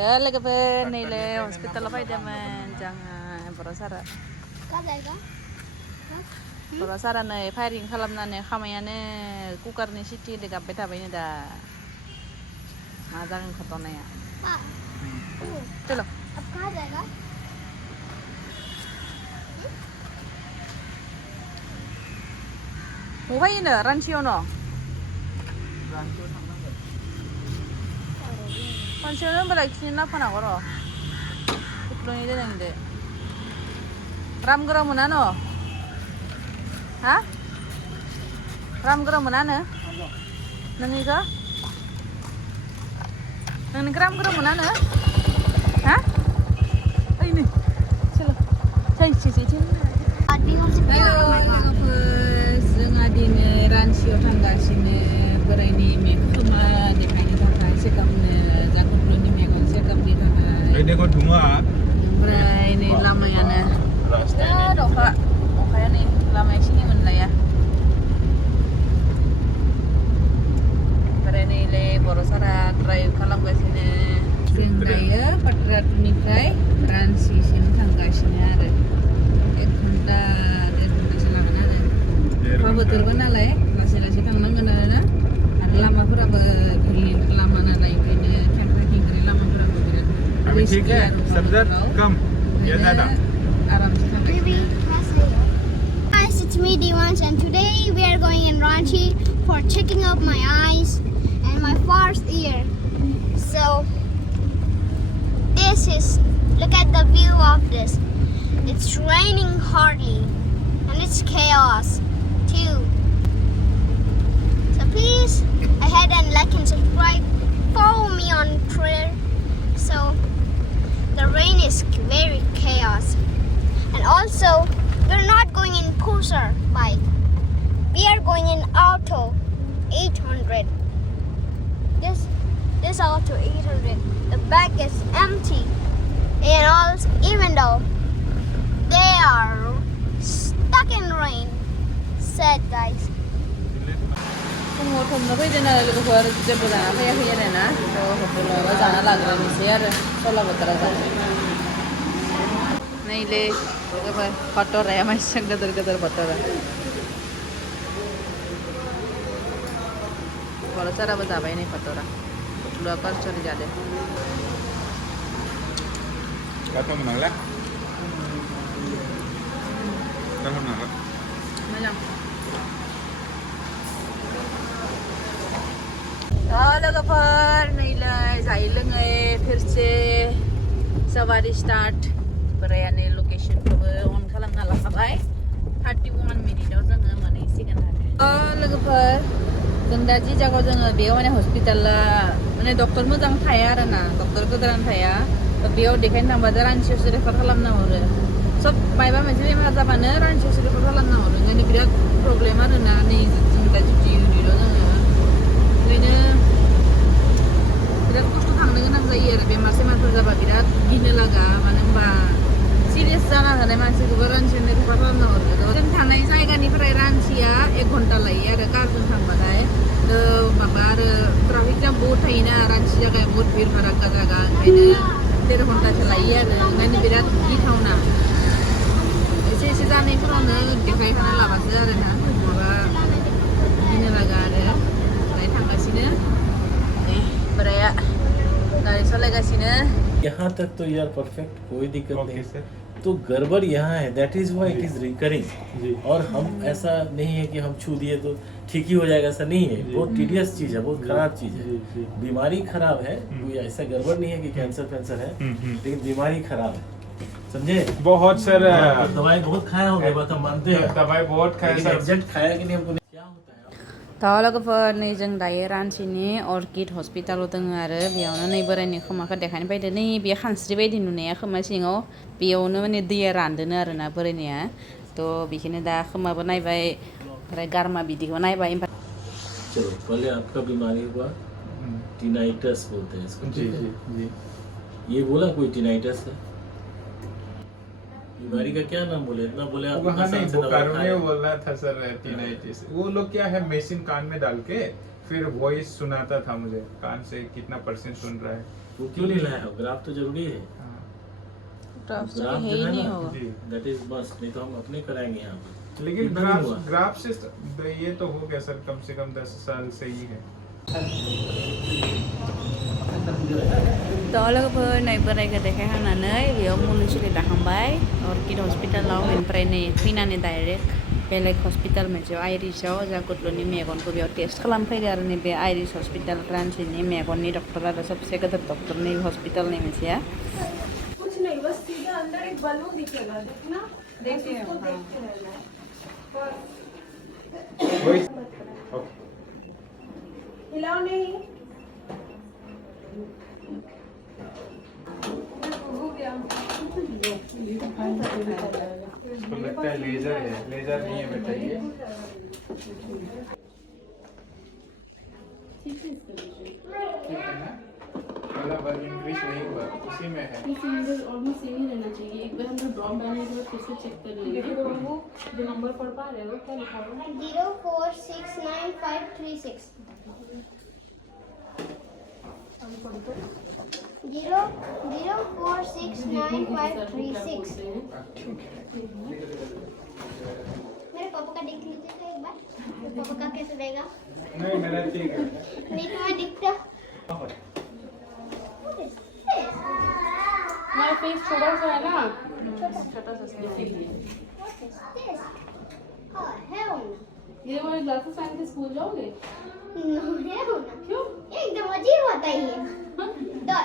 लोगोफोर नैलै हस्पिटालाव फैदोंमोन जोंहा बर' सारा बर' सारा नै फायारिं खालामनानै खामायानो कुकारनि सिटि होदो गाबबाय थाबायनो दा मा जागोन घटनाया चलो अब कहाँ जाएगा बहा फैयोनो रान्चियावनो रान्चियावनो होनबालाय खिनो नाफानांगौ र' कुट्रनि दोनदो रामगोराव मोना न' हा रामगोराव मोनानो नोंनिखौ नोंनिखौ रामगोराव मोनानो हा ओइनै चलो जायैसो जोंहा दिनै रान्चियाव थांगासिनो बोरायनि खोमा देखायनो थाखाय चेकआपनो जागुट्रनि मेगन चेकआपनि थाखाय ओमफ्राय नै लामायानो बिराद अखाया नै लामाया सिनि मोनलाया ओमफ्राय नैलै बर' सारा ड्राइभ खालामगासिनो जों दायो पाटरानिफ्राय रान्चिसिम थांगासिनो आरो 1 घन्टा 1.5 घन्टासो लागोन आरो अखा बोथोरबो नालाय लासै लासै थांनांगोन आरोना आरो लामाफोराबो गिलिर लामा नालाय ओंखायनो खेंख्रा खेंख्रि लामाफोराबो बिराद रिस्कि आरो आरामसे थांगासिनो Guys, it's me D1 and today we are going in Ranchi for checking up my eyes and my first ear. So this is, look at the view of this. It's raining hardly and it's chaos too. So please ahead and like and subscribe. Follow me on Twitter. So the rain is very chaos. And also we're not going in cruiser bike. We are going in auto 800. This auto 800. The back is empty. And also, even though they are stuck in rain. Sad guys. फुङाव थमनो फैदों आरो लोगोफोर जेबो जाना फैयाखै आरो ना थ' हटेलावबो जाना लाग्रोनोसै आरो सला बोथोरा जानो नैलै लोगोफोर भटराया मानसिजों गिदिर गिदिर भटरा बर' साराबो जाबाय नै भटरा भटुरा कचुरि जादों मोजां लोगोफोर नैलै जायै लोङै फिरसे सवारी स्टार्ट बोरायानो लकेसनखौबो अन खालामना लाखाबाय 31 मिनिटाव जोङो मोनहैसिगोन आरो लोगोफोर जों दा जि जायगायाव जोङो बेयाव माने हस्पिटाला माने डक्टर मोजां थाया आरो ना डक्टर गोदान थाया बेयाव देखायनो थांबाथाय रान्चियावसो रेफार खालामना हरो सब मायबा मोनसे बेमार जाबानो रान्चियावसो रेफार खालामना हरो ओंखायनो बिराद प्रब्लेम आरो ना नै जों दा जुदि इउनिटआव जोङो ओंखायनो बिराद खस्थ' थांनो गोनां जायो आरो बेमार सेमारफोर जाबा बिराद गिनो लागा मानो होनबा सिरियास जाना थानाय मानसिखौबो रान्चियावनो रेफार खालामना हरो जों थानाय जायगानिफ्राय रान्चिया 1 घन्टा लायो आरो कारजों थांबाथाय माबा आरो ट्राफिक जाम बहुत थायोना रान्चि जायगाया बहुत भिर भाराक्का जायगा ओंखायनो 1.5 घन्टासो लायो आरो ओंखायनो बिराद गिथावना एसे जानायफोरावनो देखायखाना लाबासो आरो ना माबा गिनो लागा आरो ओमफ्राय थांगासिनो बोराया गाड़ी सालायगासिनो यहाँ तक तो यार परफेक्ट कोई दिक्कत नहीं है तो गड़बड़ यहाँ है that is why it is recurring और हम ऐसा नहीं है कि हम छू दिए तो ठीक ही हो जाएगा ऐसा नहीं है बहुत टीडियस चीज है बहुत खराब चीज है बीमारी खराब है कोई ऐसा गड़बड़ नहीं है कि कैंसर है लेकिन बीमारी खराब है समझे बहुत सर दवाई बहुत खाया होगा बात हम मानते हैं दवाई बहुत खाया सर एग्जैक्ट खाया कि नहीं हमको क्या होता है थ' लोगोफोर नै जों दायो रान्चिनि अर्किड हस्पिटालाव दङ आरो बेयावनो नै बोरायनि खोमाखौ देखायनो फैदो नै बे खानस्रि बायदि नुनाया खोमा सिङाव बेयावनो माने दैया रानदोनो आरो ना बोरायनिया थ' बेखौनो दा खोमाबो नायबाय ओमफ्राय गारमा बिदिखौ नायबाय चलो पहले आपका बीमारी हुआ टिनाइटस बोलते हैं इसको जी जी जी ये बोला कोई टिनाइटस है बीमारी का क्या नाम बोले इतना बोले आप वहाँ नहीं बोकारो में बोलना था सर टिनाइटिस वो लोग क्या है मशीन कान में डाल के फिर वॉइस सुनाता था मुझे कान से कितना % सुन रहा है वो क्यों नहीं लाया हो? ग्राफ तो जरूरी है। ग्राफ से ग्राफ है जो ही है नहीं ना, होगा। दैट इज मस्ट, नहीं तो हम अपने कराएंगे यहाँ पे। लेकिन इतना नहीं हुआ। ग्राफ से ये तो हो गया सर, कम से कम 10 साल से ही है। दा लोगोफोर नै बोरायखौ देखायखांनानै बेयाव मुलि सुलि लाखांबाय अर्किड हस्पिटालाव ओमफ्राय नै फैनानै डाइरेक्ट बेलेग हस्पिटाल मोनसेयाव आइरिसआव जा गुदलुनि मेगनखौ बेयाव टेस्ट खालामफैदो आरो नैबे आइरिस हस्पिटाल रांचीनि मेगननि डक्टर आरो सबसे गिदिर डक्टर नै हस्पिटालनि मोनसेया। कुछ नहीं, बस सीधा अंदर एक बलून दिखेगा, देखना, देखिए, उसको हाँ। देखते रहना है। और हिलाओ नहीं। हो गया। इसको लगता है लेजर है, लेजर नहीं है बेटा ये। ठीक है ना, मतलब इंक्रीज नहीं हुआ, उसी में है। ऑलमोस्ट सेम ही रहना चाहिए। एक बार हम लोग ड्रॉप डालने के बाद फिर से चेक कर लेंगे। जो नंबर पढ़ पा रहे हो क्या लिखा हुआ है? 0469536 0469536। मेरे पापा का देख लीजिए तो एक बार, मेरे पापा का कैसे देगा? नहीं मेरा ठीक है। नहीं तुम्हारा दिखता। हमारा फेस छोटा सा है ना, छोटा सा इसीलिए। ये वाले ग्लासेस पहन के स्कूल जाओगे? क्यों? एकदम अजीब होता है ये। तो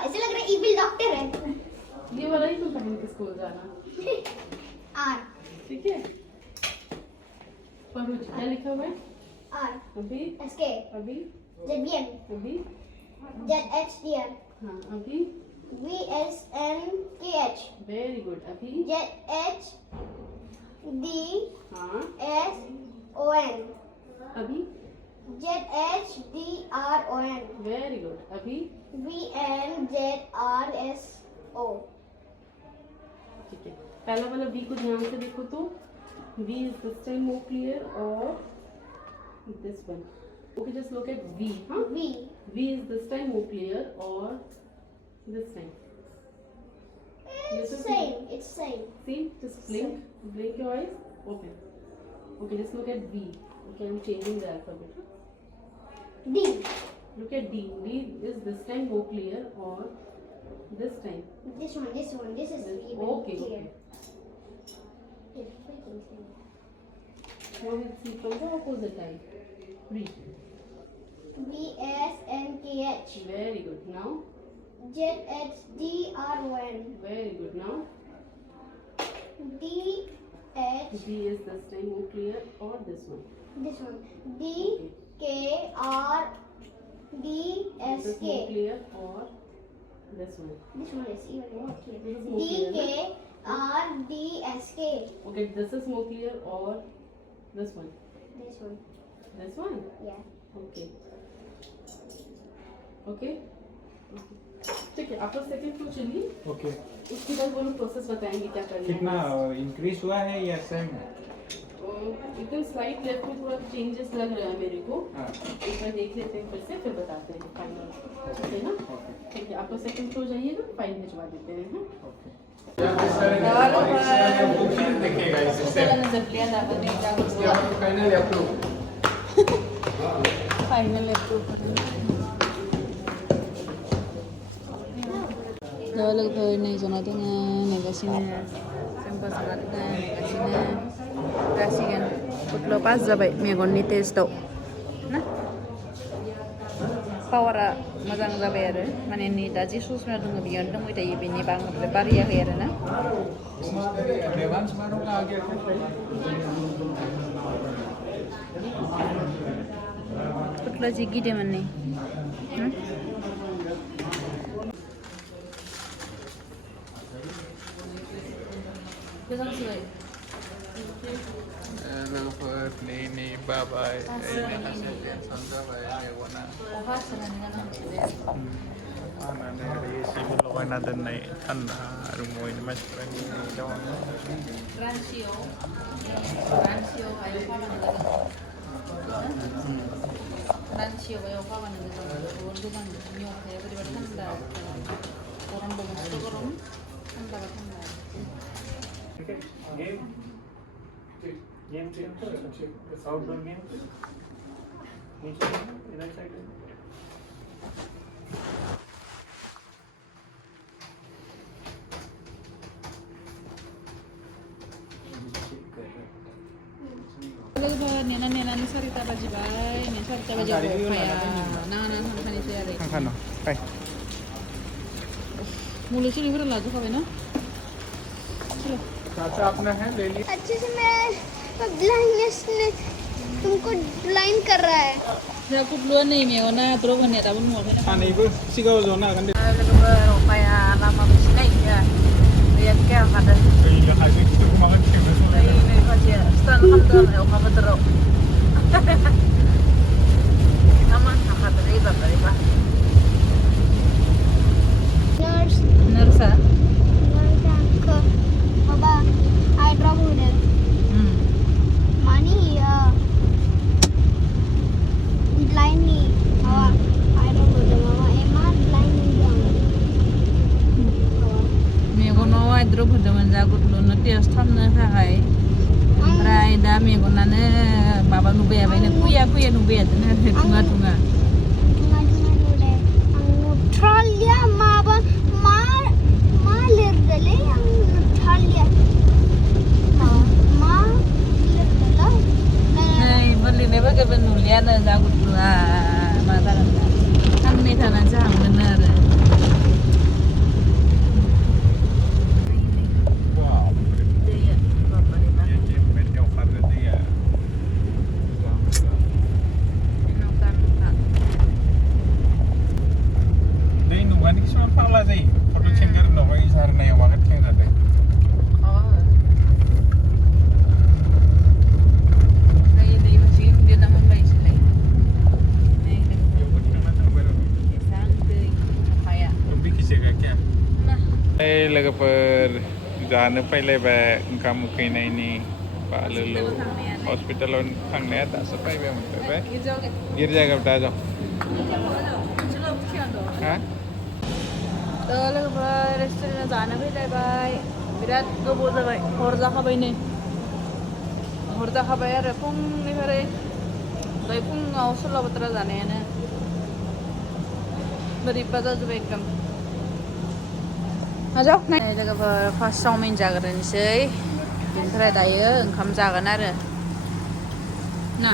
ऐसे लग रहा है इविल डॉक्टर है। ये वाला ही तुम पहन के स्कूल जाना, आर ठीक है? पढ़ो क्या लिखा हुआ है? आर अभी एसके अभी जेडबीएम अभी जेडएचडीआर हाँ अभी वीएसएनकेएच वेरी गुड अभी हाँ जेएचडीएसओएन अभी जेएचडीआरओएन वेरी गुड अभी वीएनजेआरएसओ। ठीक है। पहला वाला वी को ध्यान से देखो तो V is this time more clear or this one? Okay, just look at V. Huh? V V is this time more clear or this time? it's same. It's same. See, just blink your eyes. Open. Okay, just look at V. Okay, I'm changing the alphabet. Huh? D Look at D. D is this time more clear or this time? this one. This is even Okay. clear. Okay. It's freaking clear. Now we'll see from the opposite side. Read. VSNKH Very good. Now. ZHDRON Very good. Now. DH D is this time more clear or this one? this one This is more DKRDSK clear or this one? this one is even more clear. This is more clear, DKRDSK Okay, this is more clear or this one? this one. This one? Yeah. Okay. Okay. ठीक है, आपका second floor चलिए, okay, उसके बाद वो लोग process बताएंगे क्या करना कितना इंक्रीज हुआ है या सेम है? एकदम स्लाइड लेफ्ट में थोड़ा चेंजेस लग रहा है मेरे को। हाँ। एक बार देख लेते हैं फिर बताते हैं फाइनल, ठीक है ना? ठीक है, आपका सेकंड फ्लोर जाइएगा, फाइल भिजवा देते हैं। देखिएगा इससे फाइनल अप्रूव। फाइनल अप्रूव लोगोफोर नै जना दोङो नेगासिनो जोंबो जना दोङो नेगासिनो जासिगोन गथल' पास जाबाय मेगननि टेस्टआव ना पावारा मोजां जाबाय आरो माने नै दा जि ससमा दङ बेयावनो दंबाय थायो बेनि बांद्राय बारियाखै आरो ना एडवांस मारूंगा आगे गथल' जि गिदिरमोन नै गोजांसोबाय ini bye-bye ini hasil tension जाबाय मेगना अखा सोनानै गाननांसिगोन आनानै आरो एसिबो लगायना दोननाय थान्दा रुमावैनो मानसिफ्रा नेनानै दङ। रान्चियाव हायाव खामानि जागोन रानचियाव अखा हाबानो बहुत गोजां नि अखाया बोरैबा थान्दा गरमबा मस्थ' गरम थान्दाबा थान्दा गेम आउटडोर गेम नीचे इधर साइड नेनानै सारिता बाजिबाय नै सारिता बाजियाव अखाया नाङा थांखानोसै आरो थांखानो फाय मुलुगसोलोंसालिफोरा लाजोबखाबाय ना चाचा अपना है ले ली अच्छे से मैं ब्लाइंडनेस ने तुमको ब्लाइंड कर रहा है जोंहा कुब्लुआ नै मेगना द्रप होनाया दाबो नुवाखै ना सानैबो सिगाङाव जनो हागोन दे लोगोफोर अखाया लामाबो सिनायहैया दैया थिखाय हाखादों नै फारसे स्टार्ट खालामदों आरो अखा बोथोराव नामान हाखादों एबार बोरैबा नर्स नर्सा नर्स बाबा आई ड्रॉप हो गए मानी ब्लाइंड नहीं हवा आई ड्रॉप हो गए मामा एमा ब्लाइंड नहीं जाऊंगा मेगनाव आइद्रप होदोंमोन जा गुदलुनो टेस्ट खालामनो थाखाय ओमफ्राय दा मेगनानो माबा नुबायाबायनो फैया नुबायादों आरो थुङा Australia माबा मा लिरदले आं Australia मा लिरदला नै बोलिनायफोरखौबो नुलियानो जा गुदलुआ मा जागोन दा साननै थानानैसो हांगोन आरो दैया बाबारेबा दै नुबानो किसुमान फाग्ला जायो फट' खेंगार उनावहाय झारनायाव मागोन खेंजादों लोगोफोर जानो फैलायबाय ओंखाम उखैनायनि बा लोलो हस्पिटालाव थांनाया दासो फैबाय मोनफैबाय गिर्जागाव दा जाव हा लोगोफोर रेस्टुरेन्टाव जानो फैलायबाय बिराद गोबाव जाबाय हर जाखाबाय नै हर जाखाबाय आरो फुंनिफ्राय दहाय फुङाव सल' बाथ्रा जानायानो बोरैबा जाजोब्बाय एकदम लोगोफोर फार्स्ट चावमिन जाग्रोनोसै बिनिफ्राय दायो ओंखाम जागोन आरो ना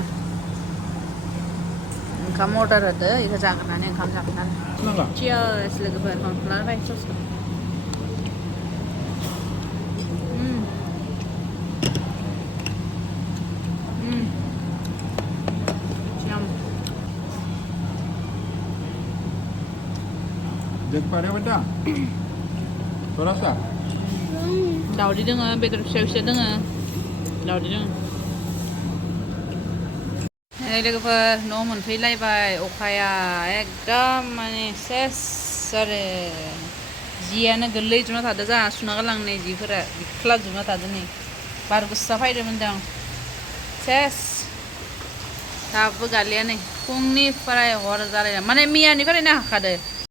ओंखाम अर्डार होदो बेखौ जाग्रोनानै ओंखाम जागोन आरो चियार्स लोगोफोर लाबाय ससखौ देख पा रहे बेटा थोड़ा सा दावदै दोङो बेदर फिसा फिसा दोङो दावदै दोङो लोगोफोर न' मोनफैलायबाय अखाया एकदम माने सेस आरो जियानो गोरलै जुना थादों जोंहा सुना गालांनाय जिफोरा बिख्ला जुना थादों नै बार गोसा फैदोंमोनदां सेस दाबो गालिया नै फुंनिफ्राय हर जालायना माने मैयानिफ्रायनो हाखादो